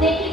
দেখি